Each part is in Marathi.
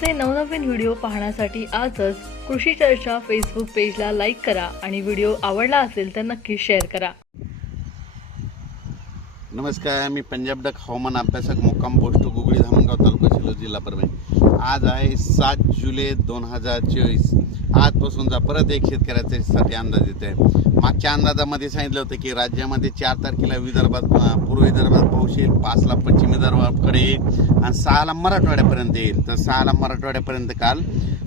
आमचे नवनवीन व्हिडिओ पाहण्यासाठी आजच कृषी चर्चा फेसबुक पेजला लाईक करा आणि व्हिडिओ आवडला असेल तर नक्की शेअर करा नमस्कार मी पंजाब डक हवामान अभ्यासक मुक्काम पोस्ट गुगळी धामणगाव तालुका शिलो जिल्हा परभणी आज आहे सात जुलै दोन हजार चोवीस जा परत एक साठी अंदाज येत आहे मागच्या अंदाजामध्ये सांगितलं होतं की राज्यामध्ये चार तारखेला विदर्भात पूर्व विदर्भात पाऊस येईल पाचला पश्चिम विदर्भाकडे येईल आणि सहाला मराठवाड्यापर्यंत येईल तर सहाला मराठवाड्यापर्यंत काल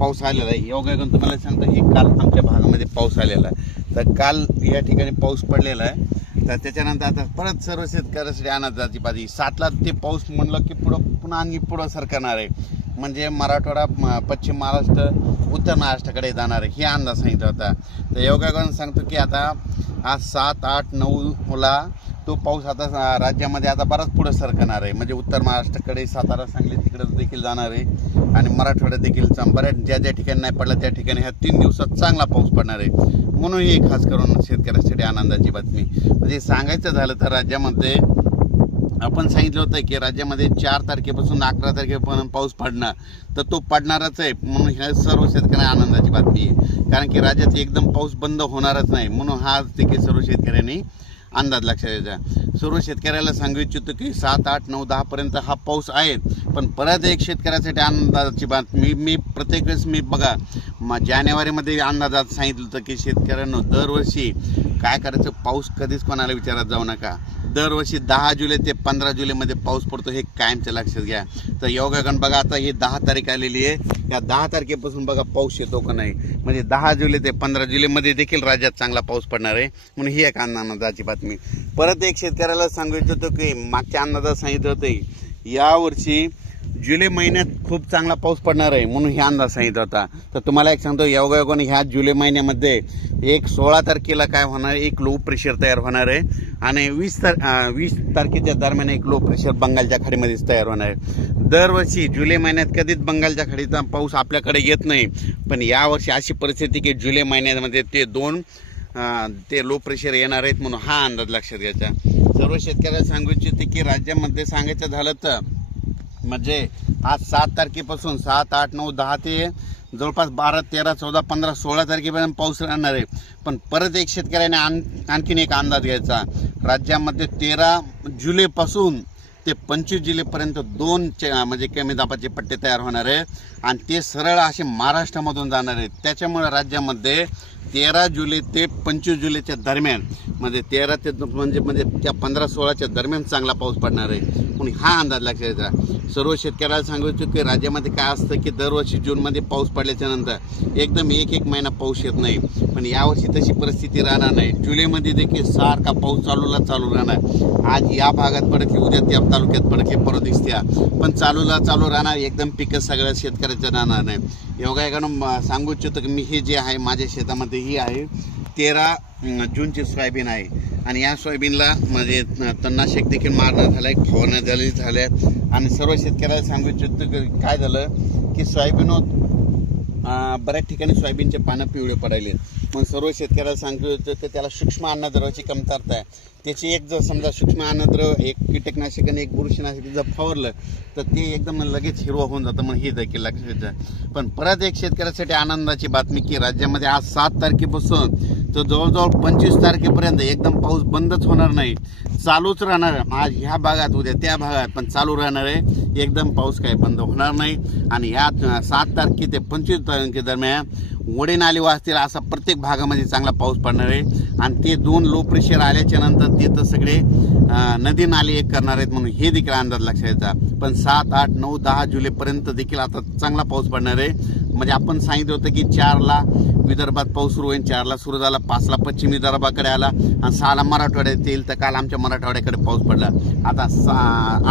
पाऊस आलेला आहे करून तुम्हाला सांगतो की काल आमच्या भागामध्ये पाऊस आलेला आहे तर काल या ठिकाणी पाऊस पडलेला आहे तर त्याच्यानंतर आता परत सर्व शेतकऱ्यासाठी जाती बाजी सातला ते पाऊस म्हणलं की पुढं पुन्हा आणि पुढं सरकारणार आहे म्हणजे मराठवाडा पश्चिम महाराष्ट्र उत्तर महाराष्ट्राकडे जाणार हे अंदाज सांगितला होता तर योगायोगानं सांगतो की आता आज सात आठ नऊ होला तो पाऊस आता राज्यामध्ये आता बराच पुढे सरकणार आहे म्हणजे उत्तर महाराष्ट्राकडे सातारा सांगली तिकडे देखील जाणार आहे आणि मराठवाड्यात देखील बऱ्याच ज्या ज्या ठिकाणी नाही पडला त्या ठिकाणी ह्या तीन दिवसात चांगला पाऊस पडणार आहे म्हणून ही खास करून शेतकऱ्यांसाठी आनंदाची बातमी म्हणजे सांगायचं झालं तर राज्यामध्ये आपण सांगितलं होतं की राज्यामध्ये चार तारखेपासून अकरा तारखेपर्यंत पाऊस पडणार तर तो पडणारच आहे म्हणून ह्या सर्व शेतकऱ्यांना आनंदाची बातमी आहे कारण की राज्यात एकदम पाऊस बंद होणारच नाही म्हणून हा देखील सर्व शेतकऱ्यांनी अंदाज लक्षात यायचा सर्व शेतकऱ्याला सांगू इच्छितो की सात आठ नऊ दहापर्यंत हा पाऊस आहे पण परत एक शेतकऱ्यासाठी अंदाजाची बातमी मी प्रत्येक वेळेस मी बघा म जानेवारीमध्ये अंदाजात सांगितलं होतं की शेतकऱ्यांना दरवर्षी काय करायचं पाऊस कधीच कोणाला विचारात जाऊ नका दरवर्षी दहा जुलै ते पंधरा जुलैमध्ये पाऊस पडतो हे कायमच्या लक्षात घ्या तर योगागण बघा आता ही दहा तारीख आलेली आहे या दहा तारखेपासून बघा पाऊस येतो का नाही म्हणजे दहा जुलै ते पंधरा जुलैमध्ये देखील राज्यात चांगला पाऊस पडणार आहे म्हणून ही एक अन्नादाची बातमी परत एक शेतकऱ्याला सांगू इच्छितो की मागच्या अन्नादात सांगितलं होतं यावर्षी जुलै महिन्यात खूप चांगला पाऊस पडणार आहे म्हणून हे अंदाज सांगितला होता तर तुम्हाला एक सांगतो योगायोगाने ह्या जुलै महिन्यामध्ये एक सोळा तारखेला काय होणार आहे एक लो प्रेशर तयार होणार आहे आणि वीस तार वीस तारखेच्या दरम्यान एक लो प्रेशर बंगालच्या खाडीमध्येच तयार होणार आहे दरवर्षी जुलै महिन्यात कधीच बंगालच्या खाडीचा पाऊस आपल्याकडे येत नाही पण यावर्षी अशी परिस्थिती की जुलै महिन्यामध्ये ते दोन ते लो प्रेशर येणार आहेत म्हणून हा अंदाज लक्षात घ्यायचा सर्व शेतकऱ्याला सांगू इच्छिते की राज्यामध्ये सांगायचं झालं तर म्हणजे आज सात तारखेपासून सात आठ नऊ दहा ते जवळपास बारा तेरा चौदा पंधरा सोळा तारखेपर्यंत पाऊस राहणार आहे पण परत एक शेतकऱ्याने आण आणखीन एक अंदाज घ्यायचा राज्यामध्ये तेरा जुलैपासून ते पंचवीस जुलैपर्यंत दोन म्हणजे कमी दाबाचे पट्टे तयार होणार आहे आणि ते सरळ असे महाराष्ट्रामधून जाणार आहेत त्याच्यामुळे राज्यामध्ये तेरा जुलै ते पंचवीस जुलैच्या दरम्यान म्हणजे तेरा ते म्हणजे म्हणजे त्या पंधरा सोळाच्या दरम्यान चांगला पाऊस पडणार आहे म्हणून हा अंदाज लक्षात येतात सर्व शेतकऱ्याला सांगू इच्छितो की राज्यामध्ये काय असतं की दरवर्षी जूनमध्ये पाऊस पडल्याच्या नंतर एकदम एक एक महिना पाऊस येत नाही पण यावर्षी तशी परिस्थिती राहणार नाही जुलैमध्ये देखील सारखा पाऊस चालूला चालू राहणार आज या भागात पडकली उद्या त्या तालुक्यात पडकली परत दिसत्या पण चालूला चालू राहणार एकदम पिकं सगळ्या शेतकऱ्याचं राहणार नाही योगायोगानं सांगू इच्छितो की मी हे जे आहे माझ्या शेतामध्ये ही आहे तेरा जूनची सोयाबीन आहे आणि या सोयाबीनला म्हणजे तन्नाशेक देखील मारणं झालं आहे फवारण्या झाले झाल्या आणि सर्व शेतकऱ्याला सांगू इच्छितो की काय झालं की सोयाबीन बऱ्याच ठिकाणी सोयाबीनचे पानं पिवळे पडायले मग सर्व शेतकऱ्याला सांगू इच्छितो की त्याला सूक्ष्म अन्नद्रवाची कमतरता आहे त्याची एक जर समजा सूक्ष्म अन्नद्रव एक कीटकनाशक आणि एक बुरशीनाशक जर फवारलं तर ते एकदम लगेच हिरवं होऊन जातं म्हणून हे देखील लक्षात पण परत एक शेतकऱ्यासाठी आनंदाची बातमी की राज्यामध्ये आज सात तारखेपासून तर जवळजवळ पंचवीस तारखेपर्यंत एकदम पाऊस बंदच होणार नाही चालूच राहणार आहे आज ह्या भागात उद्या त्या भागात पण चालू राहणार आहे एकदम पाऊस काही बंद होणार नाही आणि ह्या सात तारखे ते पंचवीस तारखे दरम्यान वडे नाले वाचतील असा प्रत्येक भागामध्ये चांगला पाऊस पडणार आहे आणि ते दोन लो प्रेशर आल्याच्या नंतर ते तर सगळे नदी नाले एक करणार आहेत म्हणून हे देखील अंदाज लक्षात येतात पण सात आठ नऊ दहा जुलैपर्यंत देखील आता चांगला पाऊस पडणार आहे म्हणजे आपण सांगितलं होतं की चारला विदर्भात पाऊस सुरू होईल चारला सुरू झाला पाचला पश्चिम विदर्भाकडे आला आणि सहाला मराठवाड्यात येईल तर काल आमच्या मराठवाड्याकडे पाऊस पडला आता सा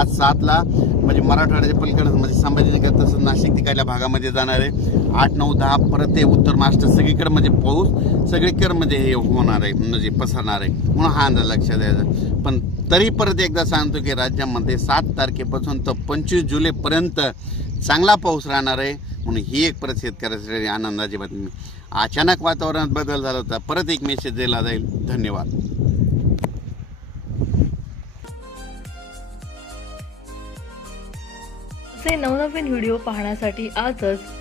आज सातला म्हणजे मराठवाड्याच्या पलीकडे म्हणजे संभाजीनगर तसंच नाशिक तिकडल्या भागामध्ये जाणार आहे आठ नऊ दहा परत हे उत्तर महाराष्ट्र सगळीकडे म्हणजे पाऊस सगळीकडे म्हणजे हे होणार आहे म्हणजे पसरणार आहे म्हणून हा अंदाज लक्षात द्यायचा पण तरी परत एकदा सांगतो की राज्यामध्ये सात तारखेपासून तर पंचवीस जुलैपर्यंत चांगला पाऊस राहणार आहे म्हणून ही एक परत शेतकऱ्यासाठी आनंदाची बातमी अचानक वातावरणात बदल झाला होता परत एक मेसेज दिला जाईल धन्यवाद नवनवीन व्हिडिओ पाहण्यासाठी आजच